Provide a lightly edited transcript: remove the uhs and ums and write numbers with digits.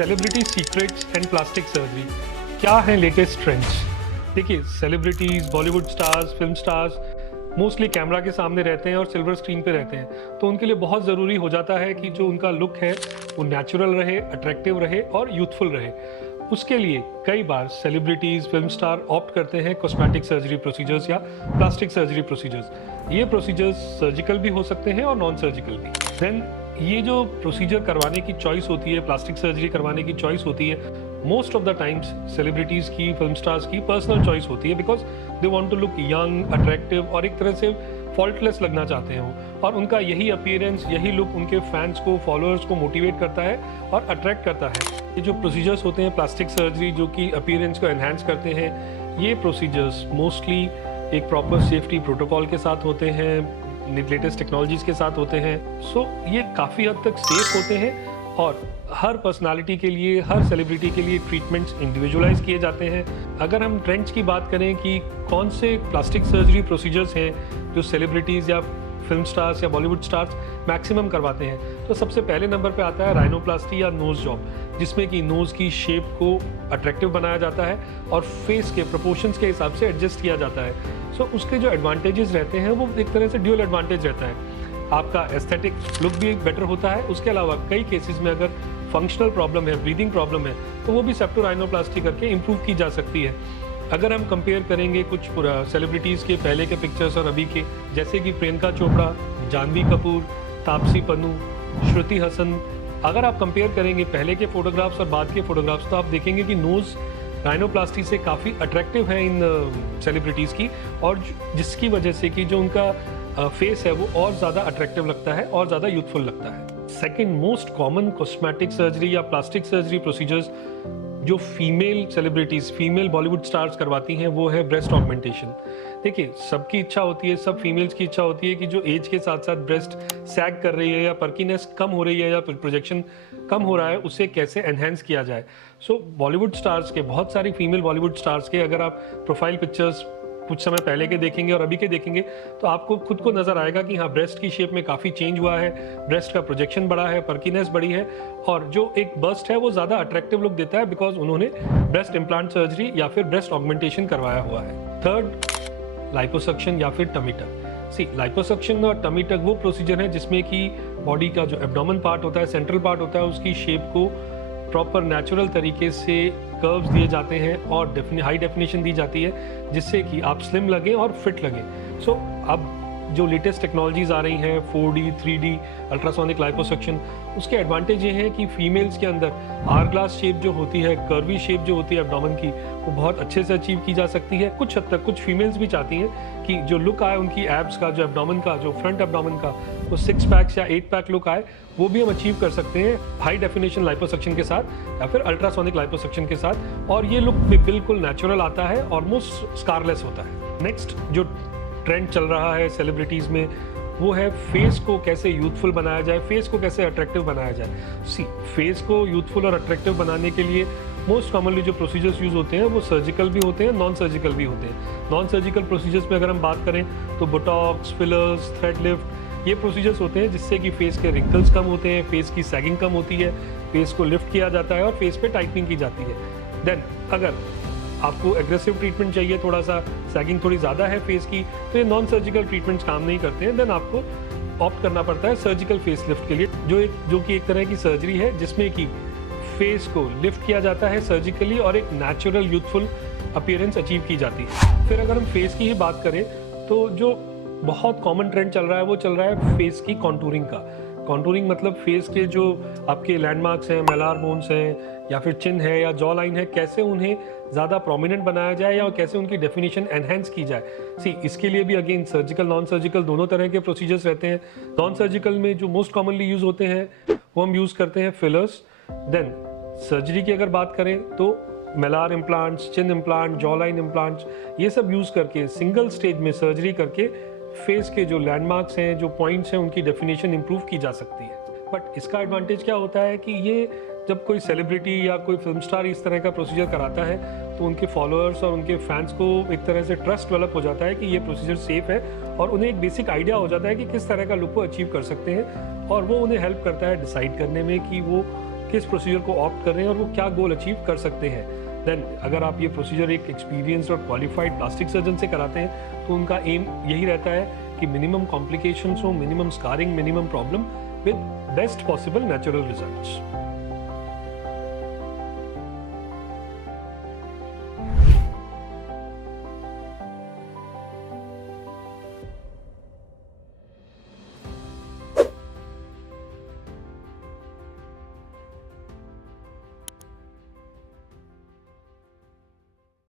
Celebrity secrets and plastic surgery, क्या है latest trends. देखिए, celebrities, Bollywood stars, film stars mostly camera के सामने रहते हैं और सिल्वर स्क्रीन पे रहते हैं, तो उनके लिए बहुत ज़रूरी हो जाता है कि जो उनका लुक है वो नेचुरल रहे, अट्रैक्टिव रहे और यूथफुल रहे। उसके लिए कई बार सेलिब्रिटीज़, फिल्म स्टार ऑप्ट करते हैं कॉस्मेटिक सर्जरी प्रोसीजर्स या प्लास्टिक सर्जरी प्रोसीजर्स। ये प्रोसीजर्स सर्जिकल भी हो सकते हैं और नॉन सर्जिकल भी। देन ये जो प्रोसीजर करवाने की चॉइस होती है, प्लास्टिक सर्जरी करवाने की चॉइस होती है, most of the times celebrities की, फिल्म स्टार्स की पर्सनल चॉइस होती है, because they want to look young, attractive और एक तरह से फॉल्टलेस लगना चाहते हैं वो। और उनका यही अपीयरेंस, यही लुक उनके फैंस को, फॉलोअर्स को मोटिवेट करता है और अट्रैक्ट करता है। ये जो प्रोसीजर्स होते हैं प्लास्टिक सर्जरी, जो कि अपीयरेंस को एनहांस करते हैं, ये प्रोसीजर्स मोस्टली एक प्रॉपर सेफ्टी प्रोटोकॉल के साथ होते हैं, लेटेस्ट टेक्नोलॉजीज़ के साथ होते हैं। सो ये काफ़ी हद तक सेफ होते हैं और हर पर्सनालिटी के लिए, हर सेलिब्रिटी के लिए ट्रीटमेंट्स इंडिविजुअलाइज किए जाते हैं। अगर हम ट्रेंड्स की बात करें कि कौन से प्लास्टिक सर्जरी प्रोसीजर्स हैं जो सेलिब्रिटीज़ या फिल्म स्टार्स या बॉलीवुड स्टार्स मैक्सिमम करवाते हैं, तो सबसे पहले नंबर पे आता है राइनोप्लास्टी या नोज़ जॉब, जिसमें कि नोज़ की शेप को अट्रैक्टिव बनाया जाता है और फेस के प्रोपोर्शंस के हिसाब से एडजस्ट किया जाता है। सो उसके जो एडवांटेजेस रहते हैं वो एक तरह से ड्यूअल एडवांटेज रहता है। आपका एस्थेटिक लुक भी बेटर होता है, उसके अलावा कई केसेस में अगर फंक्शनल प्रॉब्लम है, ब्रीदिंग प्रॉब्लम है, तो वो भी सेप्टोराइनोप्लास्टी करके इम्प्रूव की जा सकती है। अगर हम कंपेयर करेंगे कुछ सेलिब्रिटीज़ के पहले के पिक्चर्स और अभी के, जैसे कि प्रियंका चोपड़ा, जानवी कपूर, तापसी पन्नू, श्रुति हसन, अगर आप कंपेयर करेंगे पहले के फोटोग्राफ्स और बाद के फोटोग्राफ्स, तो आप देखेंगे कि नोज़ राइनोप्लास्टी से काफ़ी अट्रैक्टिव है इन सेलिब्रिटीज़ की, और जिसकी वजह से कि जो उनका फेस है वो और ज़्यादा अट्रैक्टिव लगता है और ज़्यादा यूथफुल लगता है। Second most common cosmetic surgery या प्लास्टिक सर्जरी प्रोसीजर्स जो female celebrities, female Bollywood stars करवाती हैं, वो है ब्रेस्ट ऑगमेंटेशन। देखिए, सबकी इच्छा होती है, सब फीमेल्स की इच्छा होती है कि जो एज के साथ साथ ब्रेस्ट सैग कर रही है या पर्कीनेस कम हो रही है या प्रोजेक्शन कम हो रहा है, उसे कैसे एनहेंस किया जाए। सो बॉलीवुड स्टार्स के, बहुत सारी फीमेल बॉलीवुड स्टार्स के अगर आप प्रोफाइल पिक्चर्स कुछ समय पहले के देखेंगे और अभी के देखेंगे, तो आपको खुद को नज़र आएगा कि हाँ, ब्रेस्ट की शेप में काफ़ी चेंज हुआ है, ब्रेस्ट का प्रोजेक्शन बढ़ा है, पर्कीनेस बढ़ी है, और जो एक बस्ट है वो ज़्यादा अट्रैक्टिव लुक देता है बिकॉज उन्होंने ब्रेस्ट इम्प्लांट सर्जरी या फिर ब्रेस्ट ऑगमेंटेशन करवाया हुआ है। थर्ड, लाइपोसक्शन या फिर टमी टक। लाइपोसक्शन और टमी टक वो प्रोसीजर है जिसमें कि बॉडी का जो एब्डोमेन पार्ट होता है, सेंट्रल पार्ट होता है, उसकी शेप को प्रॉपर नेचुरल तरीके से कर्व्स दिए जाते हैं और हाई डेफिनेशन दी जाती है, जिससे कि आप स्लिम लगें और फिट लगें। सो अब जो लेटेस्ट टेक्नोलॉजीज आ रही हैं, 4D, 3D, अल्ट्रासोनिक लाइपोसक्शन, उसके एडवांटेज ये हैं कि फीमेल्स के अंदर आवर ग्लास शेप जो होती है, कर्वी शेप जो होती है एब्डोमेन की, वो बहुत अच्छे से अचीव की जा सकती है। कुछ हद तक कुछ फीमेल्स भी चाहती हैं कि जो लुक आए उनकी एब्स का, जो एब्डोमेन का, जो फ्रंट एब्डोमेन का, वो 6 पैक्स या 8 पैक लुक आए, वो भी हम अचीव कर सकते हैं हाई डेफिनेशन लाइपोसक्शन के साथ या फिर अल्ट्रासोनिक लाइपोसक्शन के साथ, और ये लुक भी बिल्कुल नेचुरल आता है, ऑलमोस्ट स्कारलेस होता है। नेक्स्ट जो ट्रेंड चल रहा है सेलिब्रिटीज़ में, वो है फेस को कैसे यूथफुल बनाया जाए, फेस को कैसे अट्रैक्टिव बनाया जाए। फेस को यूथफुल और अट्रैक्टिव बनाने के लिए मोस्ट कॉमनली जो प्रोसीजर्स यूज़ होते हैं वो सर्जिकल भी होते हैं, नॉन सर्जिकल भी होते हैं। नॉन सर्जिकल प्रोसीजर्स में अगर हम बात करें तो बोटॉक्स, फिलर्स, थ्रेड लिफ्ट, ये प्रोसीजर्स होते हैं जिससे कि फेस के रिंकल्स कम होते हैं, फेस की सैगिंग कम होती है, फेस को लिफ्ट किया जाता है और फेस पे टाइटनिंग की जाती है। देन अगर आपको एग्रेसिव ट्रीटमेंट चाहिए, थोड़ा सा सैगिंग थोड़ी ज़्यादा है फेस की, तो ये नॉन सर्जिकल ट्रीटमेंट्स काम नहीं करते हैं। देन आपको ऑप्ट करना पड़ता है सर्जिकल फेस लिफ्ट के लिए, जो कि एक तरह की सर्जरी है जिसमें कि फेस को लिफ्ट किया जाता है सर्जिकली और एक नेचुरल यूथफुल अपीयरेंस अचीव की जाती है। फिर अगर हम फेस की ही बात करें तो जो बहुत कॉमन ट्रेंड चल रहा है वो चल रहा है फेस की कॉन्टूरिंग का। कॉन्टूरिंग मतलब फेस के जो आपके लैंडमार्क्स हैं, मेलार बोन्स हैं या फिर चिन है या जॉ लाइन है, कैसे उन्हें ज़्यादा प्रोमिनेंट बनाया जाए या कैसे उनकी डेफिनेशन एनहेंस की जाए। इसके लिए भी अगेन सर्जिकल, नॉन सर्जिकल दोनों तरह के प्रोसीजर्स रहते हैं। नॉन सर्जिकल में जो मोस्ट कॉमनली यूज़ होते हैं वो हम यूज़ करते हैं फिलर्स। देन सर्जरी की अगर बात करें तो मेलार इम्प्लांट्स, चिन इम्प्लांट, जॉ लाइन इम्प्लांट्स, ये सब यूज़ करके सिंगल स्टेज में सर्जरी करके फेस के जो लैंडमार्क्स हैं, जो पॉइंट्स हैं, उनकी डेफिनेशन इंप्रूव की जा सकती है। बट इसका एडवांटेज क्या होता है कि ये जब कोई सेलिब्रिटी या कोई फिल्म स्टार इस तरह का प्रोसीजर कराता है तो उनके फॉलोअर्स और उनके फैंस को एक तरह से ट्रस्ट डेवलप हो जाता है कि ये प्रोसीजर सेफ है, और उन्हें एक बेसिक आइडिया हो जाता है कि किस तरह का लुक को अचीव कर सकते हैं, और वो उन्हें हेल्प करता है डिसाइड करने में कि वो किस प्रोसीजर को ऑप्ट कर रहे हैं और वो क्या गोल अचीव कर सकते हैं। देन अगर आप ये प्रोसीजर एक एक्सपीरियंस्ड और क्वालिफाइड प्लास्टिक सर्जन से कराते हैं तो उनका एम यही रहता है कि मिनिमम कॉम्प्लिकेशंस हो, minimum scarring, minimum problem with best possible natural results.